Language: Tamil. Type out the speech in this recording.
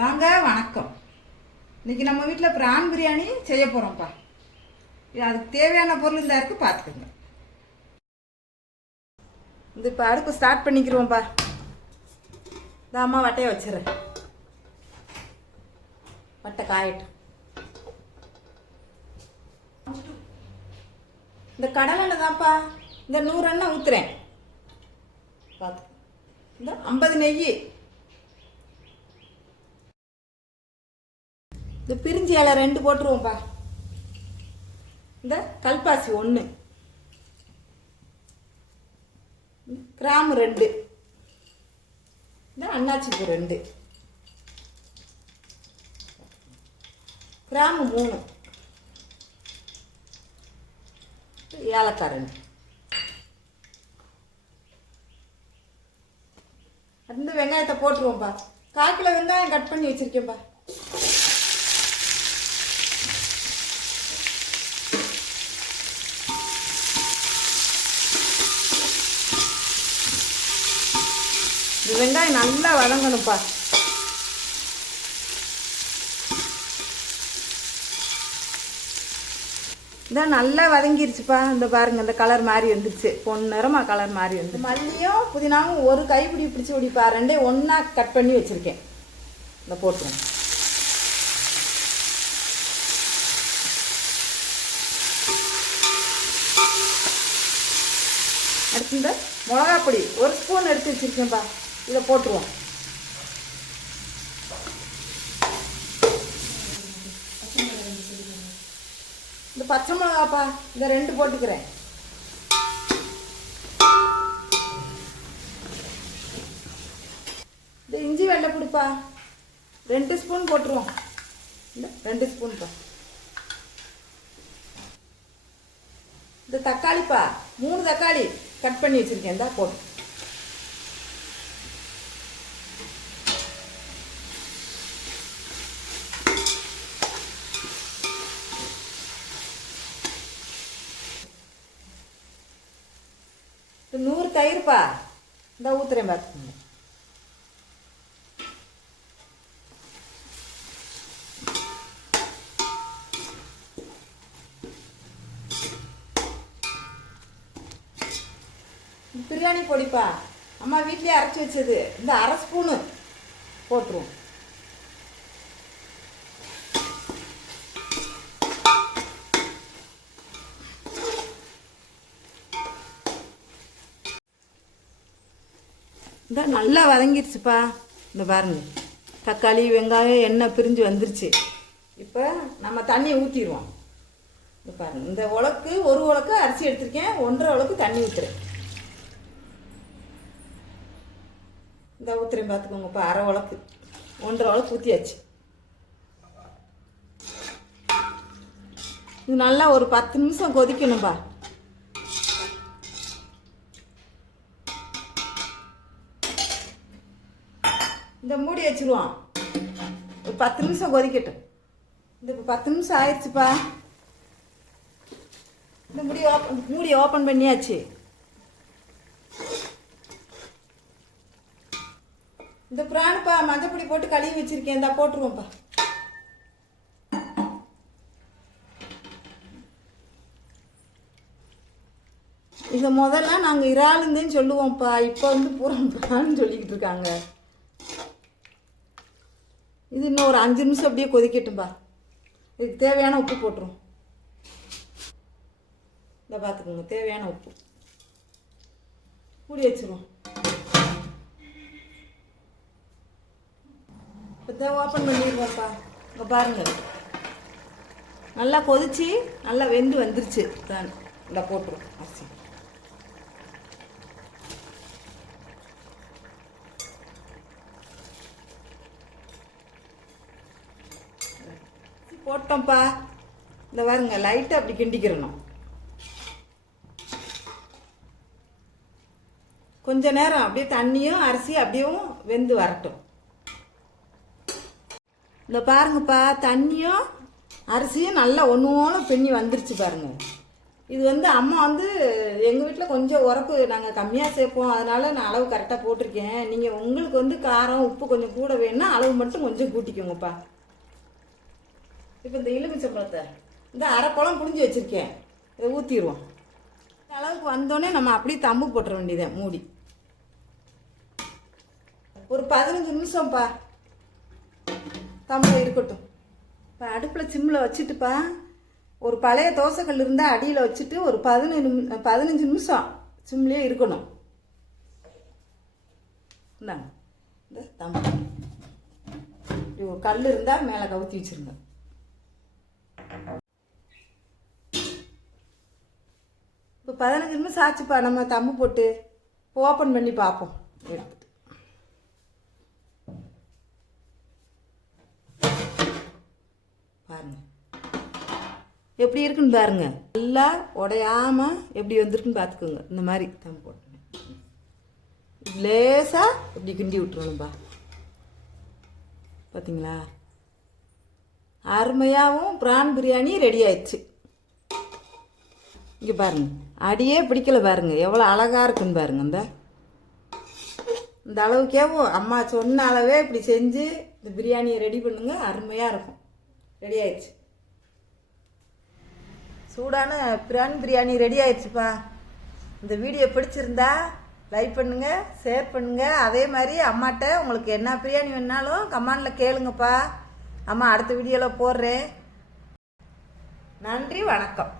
வாங்க வணக்கம். இன்றைக்கி நம்ம வீட்டில் பிரான் பிரியாணி செய்ய போகிறோம்ப்பா அதுக்கு தேவையான பொருள் இந்த இருக்குது பார்த்துக்கோங்க இந்த இப்போ அடுப்பு ஸ்டார்ட் பண்ணிக்கிறோம்ப்பா இந்த அம்மா வட்டையை வச்சிடுறேன். வட்டை காயட்டும். இந்த கடலெண்ணெய் தான்ப்பா. இந்த நூறு எண்ணெய் ஊற்றுறேன் பார்த்து இந்த ஐம்பது நெய். இந்த பிரிஞ்சி இலை ரெண்டு போட்டுருவோம்ப்பா இந்த கல்பாசி ஒன்று கிராமு ரெண்டு. இந்த அண்ணாச்சிப்பூ ரெண்டு. கிராமு மூணு. ஏலக்காய் ரெண்டு. அந்த வெங்காயத்தை போட்டுருவோம்ப்பா கால் கிலோ வெங்காயம் கட் பண்ணி வச்சிருக்கேன்ப்பா இந்த வெங்காயம் நல்லா வதங்கணும்ப்பா. இதான் நல்லா வதங்கிருச்சுப்பா. இந்த பாருங்க இந்த கலர் மாதிரி வந்துருச்சு. பொன்னிறமா கலர் மாதிரி வந்து மல்லியும் புதினாவும் ஒரு கைப்பிடி பிடிச்சி பிடிப்பா ரெண்டே ஒன்றா கட் பண்ணி வச்சுருக்கேன். இந்த போட்டுருங்க. அடுத்து இந்த மிளகாப்பொடி ஒரு ஸ்பூன் எடுத்து வச்சிருக்கேன்ப்பா. இதை போட்டுருவோம். இந்த பச்சை மிளகாப்பா இந்த ரெண்டு போட்டுக்கிறேன். இந்த இஞ்சி வெள்ளை பிடிப்பா ரெண்டு ஸ்பூன் போட்டுருவோம். இந்த ரெண்டு ஸ்பூன்ப்பா இந்த தக்காளிப்பா மூணு தக்காளி கட் பண்ணி வச்சிருக்கேன் தான் போட்டு நூறு தயிர்ப்பா இந்த ஊத்துறேன் பார்த்துக்கோங்க பிரியாணி பொடிப்பா அம்மா வீட்லேயே அரைச்சி வச்சது இந்த அரை ஸ்பூனு போட்டுருவோம் இந்த நல்லா வதங்கிடுச்சுப்பா. இந்த பாருங்க. தக்காளி வெங்காயம் எண்ணெய் பிரிஞ்சு வந்துருச்சு. இப்போ நம்ம தண்ணியை ஊற்றிடுவோம் இந்த பாருங்க. இந்த உலக்கு ஒரு உலக்கு அரிசி எடுத்திருக்கேன். ஒன்றரை உலக்கு தண்ணி ஊற்றுறேன் இந்த ஊற்றுறேன் பார்த்துக்கோங்கப்பா அரை உலக்கு. ஒன்றரை உலக்கு ஊற்றியாச்சு இது நல்லா ஒரு பத்து நிமிஷம் கொதிக்கணும்ப்பா இந்த மூடி வச்சிருவோம் ஒரு பத்து நிமிஷம் கொதிக்கட்டும். இந்த இப்போ பத்து நிமிஷம் ஆயிடுச்சுப்பா. இந்த முடி ஓப்பன் மூடி ஓப்பன் பண்ணியாச்சு. இந்த பிராணுப்பா மஞ்சப்பொடி போட்டு கழுவி வச்சுருக்கேன். இந்தா போட்டுருவோம்ப்பா. இதை முதல்ல நாங்கள் இறாலுந்தேன்னு சொல்லுவோம்ப்பா. இப்போ வந்து பூரா பிரான்னு சொல்லிக்கிட்டு இருக்காங்க. இது இன்னும் ஒரு அஞ்சு நிமிஷம் அப்படியே கொதிக்கட்டும்பா இதுக்கு தேவையான உப்பு போட்டுரும். இந்த பார்த்துக்கோங்க தேவையான உப்பு. மூடி வச்சிருவோம். இப்போ ஓப்பன் பண்ணிடுவோம்ப்பா இங்கே பாருங்கள் நல்லா கொதிச்சு நல்லா வெந்து வந்துருச்சு. தான் இந்த போட்டுரும். அரிசி. போட்டோம்ப்பா இந்த பாருங்க லைட்டை அப்படி கிண்டிக்கிறணும். கொஞ்ச நேரம் அப்படியே தண்ணியும் அரிசியும் அப்படியும் வெந்து வரட்டும். இந்த பாருங்கப்பா தண்ணியும் அரிசியும் நல்லா ஒன்று ஒன்று பின்னி வந்துருச்சு பாருங்க. இது வந்து அம்மா வந்து எங்கள் வீட்டில் கொஞ்சம் உரப்பு நாங்கள் கம்மியாக சேர்ப்போம். அதனால் நான் அளவு கரெக்டாக போட்டிருக்கேன். நீங்கள் உங்களுக்கு வந்து காரம் உப்பு கொஞ்சம் கூட வேணும்னா அளவு மட்டும் கொஞ்சம் கூட்டிக்கோங்கப்பா. இப்போ இந்த எலுமிச்சம்பழத்தை இந்த அரை பழம் புளிஞ்சு வச்சுருக்கேன். இதை ஊற்றிடுவோம் இந்த அளவுக்கு வந்தோடனே நம்ம அப்படியே தம்பு போட்டுற வேண்டியதை மூடி. ஒரு பதினஞ்சு நிமிஷம்ப்பா. தம்பில் இருக்கட்டும். இப்போ அடுப்பில் சிம்மில் வச்சுட்டுப்பா. ஒரு பழைய தோசைக்கல் இருந்தால் அடியில் வச்சுட்டு ஒரு பதினஞ்சு நிமி பதினஞ்சு நிமிஷம் சிம்லேயே இருக்கணும். இந்தாங்க. இந்த தம்பு. இப்படி ஒரு கல் இருந்தால் மேலே கவுத்தி வச்சுருங்க. இப்போ பதினஞ்சு நிமிஷம் ஆச்சுப்பா. நம்ம தம்பு போட்டு ஓப்பன் பண்ணி பார்ப்போம். எடுத்துட்டு. பாருங்க. எப்படி இருக்குன்னு பாருங்க. நல்லா உடையாம எப்படி வந்திருக்குன்னு பார்த்துக்கோங்க. இந்த மாதிரி தம்பு போட்டுங்க. லேசாக இப்படி கிண்டி விட்டுருணும்பா பார்த்தீங்களா அருமையாகவும் ப்ரான் பிரியாணி ரெடி ஆயிடுச்சு. இங்கே பாருங்கள் அடியே பிடிக்கல பாருங்கள் எவ்வளோ அழகாக இருக்குன்னு பாருங்க இந்த. இந்த அளவுக்கேவும் அம்மா சொன்ன அளவே இப்படி செஞ்சு இந்த பிரியாணியை ரெடி பண்ணுங்க. அருமையாக இருக்கும். ரெடி ஆயிடுச்சு. சூடான பிரான் பிரியாணி ரெடி ஆயிடுச்சுப்பா. இந்த வீடியோ பிடிச்சிருந்தா லைக் பண்ணுங்கள் ஷேர் பண்ணுங்கள் அதே மாதிரி அம்மாட்ட உங்களுக்கு என்ன பிரியாணி வேணாலும் கமாண்டில் கேளுங்கப்பா. அம்மா அடுத்த வீடியோவில் போடுறேன். நன்றி வணக்கம்.